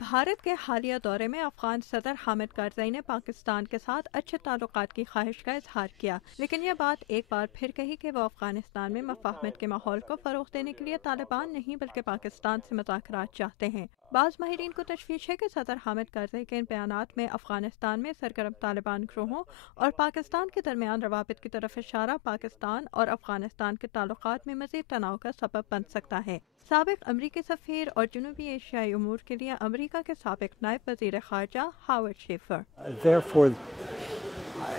بھارت کے حالیہ دورے میں افغان صدر حامد کرزئی نے پاکستان کے ساتھ اچھے تعلقات کی خواہش کا اظہار کیا، لیکن یہ بات ایک بار پھر کہی کہ وہ افغانستان میں مفاہمت کے ماحول کو فروغ دینے کے لیے طالبان نہیں بلکہ پاکستان سے مذاکرات چاہتے ہیں۔ بعض ماہرین کو تشویش ہے کہ صدر حامد کرزئی کے ان بیانات میں افغانستان میں سرگرم طالبان گروہوں اور پاکستان کے درمیان روابط کی طرف اشارہ پاکستان اور افغانستان کے تعلقات میں مزید تناؤ کا سبب بن سکتا ہے۔ سابق امریکی سفیر اور جنوبی ایشیائی امور کے لیے امریکہ کے سابق نائب وزیر خارجہ Howard Schaefer, Therefore,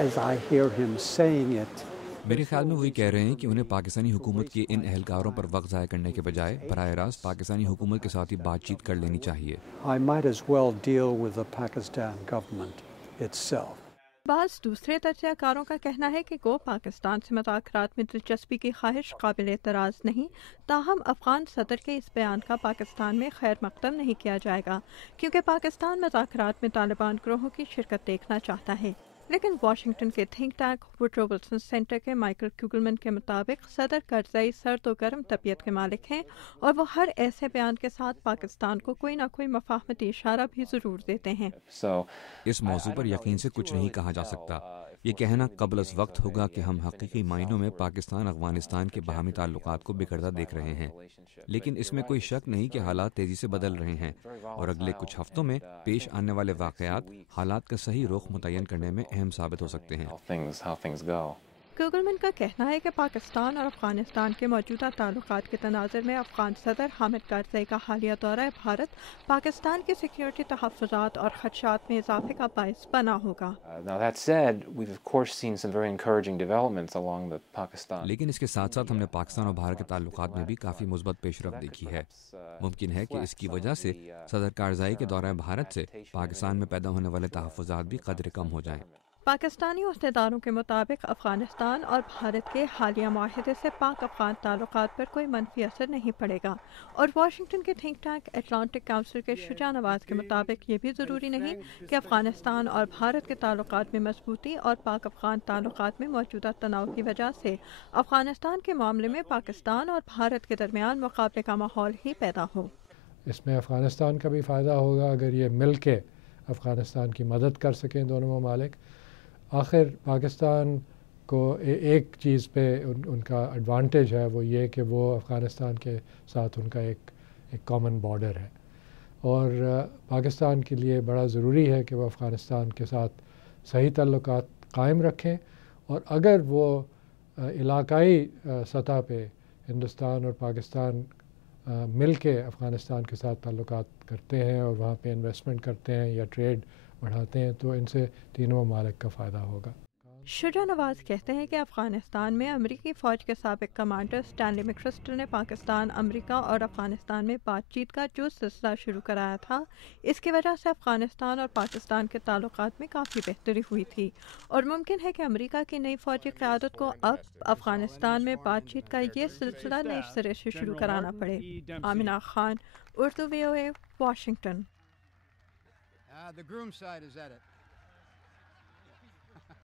as I hear him saying it, میرے خیال میں وہی کہہ رہے ہیں کہ انہیں پاکستانی حکومت کے ان اہلکاروں پر وقت ضائع کرنے کے بجائے براہ راست پاکستانی حکومت کے ساتھ ہی بات چیت کر لینی چاہیے۔ I might as well deal with the Pakistan government itself. بعض دوسرے تجزیہ کاروں کا کہنا ہے کہ گو پاکستان سے مذاکرات میں دلچسپی کی خواہش قابل اعتراض نہیں، تاہم افغان صدر کے اس بیان کا پاکستان میں خیر مقدم نہیں کیا جائے گا کیونکہ پاکستان مذاکرات میں طالبان گروہوں کی شرکت دیکھنا چاہتا ہے۔ لیکن واشنگٹن کے think tank Woodrow Wilson centre کے مائیکل کوگلمن کے مطابق صدر کرزئی سرد و گرم طبیعت کے مالک ہیں اور وہ ہر ایسے بیان کے ساتھ پاکستان کو کوئی نہ کوئی مفاہمتی اشارہ بھی ضرور دیتے ہیں۔ اس موضوع پر یقین سے کچھ نہیں کہا جا سکتا۔ یہ کہنا قبل از وقت ہوگا کہ ہم حقیقی معنوں میں پاکستان افغانستان کے باہمی تعلقات کو بگڑتا دیکھ رہے ہیں، لیکن اس میں کوئی شک نہیں کہ حالات تیزی سے بدل رہے ہیں اور اگلے کچھ ہفتوں میں پیش آنے والے واقعات حالات کا صحیح رخ متعین کرنے میں اہم ثابت ہو سکتے ہیں۔ کوگلمن کا کہنا ہے کہ پاکستان اور افغانستان کے موجودہ تعلقات کے تناظر میں افغان صدر حامد کرزئی کا حالیہ دورہ بھارت پاکستان کی سیکیورٹی تحفظات اور خدشات میں اضافے کا باعث بنا ہوگا۔ لیکن اس کے ساتھ ساتھ ہم نے پاکستان اور بھارت کے تعلقات میں بھی کافی مثبت پیش رفت دیکھی ہے۔ ممکن ہے کہ اس کی وجہ سے صدر کارزئی کے دورہ بھارت سے پاکستان میں پیدا ہونے والے تحفظات بھی قدرے کم ہو جائیں۔ پاکستانی عہدیداروں کے مطابق افغانستان اور بھارت کے حالیہ معاہدے سے پاک افغان تعلقات پر کوئی منفی اثر نہیں پڑے گا، اور واشنگٹن کے تھنک ٹینک اٹلانٹک کونسل کے شجاع نواز کے مطابق یہ بھی ضروری نہیں کہ افغانستان اور بھارت کے تعلقات میں مضبوطی اور پاک افغان تعلقات میں موجودہ تناؤ کی وجہ سے افغانستان کے معاملے میں پاکستان اور بھارت کے درمیان مقابلے کا ماحول ہی پیدا ہو۔ اس میں افغانستان کا بھی فائدہ ہوگا اگر یہ مل کے افغانستان کی مدد کر سکیں دونوں ممالک۔ آخر پاکستان کو ایک چیز پہ ان کا ایڈوانٹیج ہے، وہ یہ کہ وہ افغانستان کے ساتھ ان کا ایک کامن بارڈر ہے، اور پاکستان کے لیے بڑا ضروری ہے کہ وہ افغانستان کے ساتھ صحیح تعلقات قائم رکھیں، اور اگر وہ علاقائی سطح پہ ہندوستان اور پاکستان مل کے افغانستان کے ساتھ تعلقات کرتے ہیں اور وہاں پہ انویسٹمنٹ کرتے ہیں یا ٹریڈ بڑھاتے ہیں تو ان سے تینوں ممالک کا فائدہ ہوگا۔ شجاع نواز کہتے ہیں کہ افغانستان میں امریکی فوج کے سابق کمانڈر اسٹینلی میکرسٹل نے پاکستان، امریکہ اور افغانستان میں بات چیت کا جو سلسلہ شروع کرایا تھا، اس کی وجہ سے افغانستان اور پاکستان کے تعلقات میں کافی بہتری ہوئی تھی، اور ممکن ہے کہ امریکہ کی نئی فوجی قیادت کو اب افغانستان میں بات چیت کا یہ سلسلہ نئے سرے سے شروع کرانا پڑے۔ Amna Khan, Urdu VOA، Washington. The groom side is at it.